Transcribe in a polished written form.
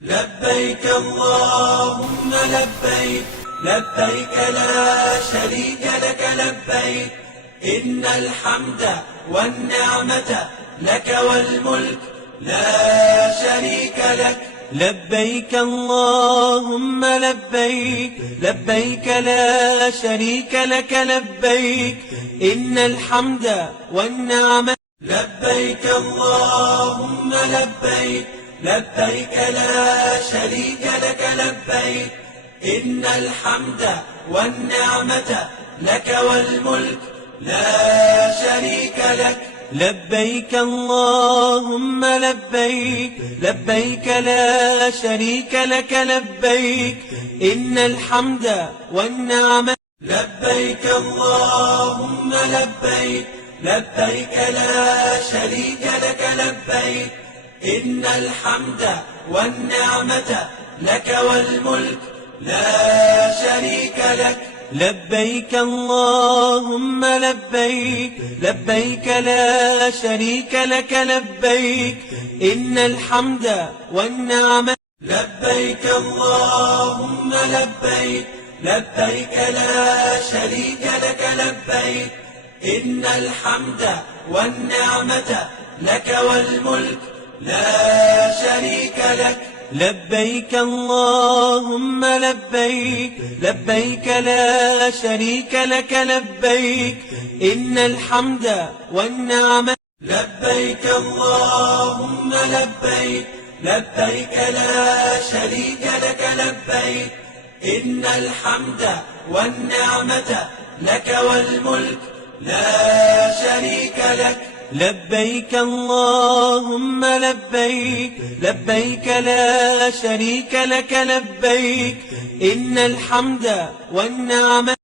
لبيك اللهم لبيك، لبيك لا شريك لك لبيك، إن الحمد والنعمة لك والملك لا شريك لك. لبيك اللهم لبيك، لبيك لا شريك لك لبيك، إن الحمد والنعمة. لبيك اللهم لبيك، لبيك لا شريك لك لبيك، إن الحمد والنعمة لك والملك لا شريك لك. لبيك اللهم لبيك، لبيك لا شريك لك لبيك، إن الحمد والنعمة. لبيك اللهم لبيك، لبيك لا شريك لك لبيك، إن الحمد والنعمة لك والملك لا شريك لك. لبيك اللهم لبيك، لبيك لا شريك لك لبيك، إن الحمد والنعمة. لبيك اللهم لبيك، لبيك لا شريك لك لبيك، إن الحمد والنعمة لك والملك لا شريك لك. لبيك اللهم لبيك، لبيك لا شريك لك لبيك، إن الحمد والنعمة. لبيك اللهم لبيك، لبيك لا شريك لك لبيك، إن الحمد والنعمة لك والملك لا شريك لك. لبيك اللهم لبيك، لبيك لا شريك لك لبيك، إن الحمد والنعمة.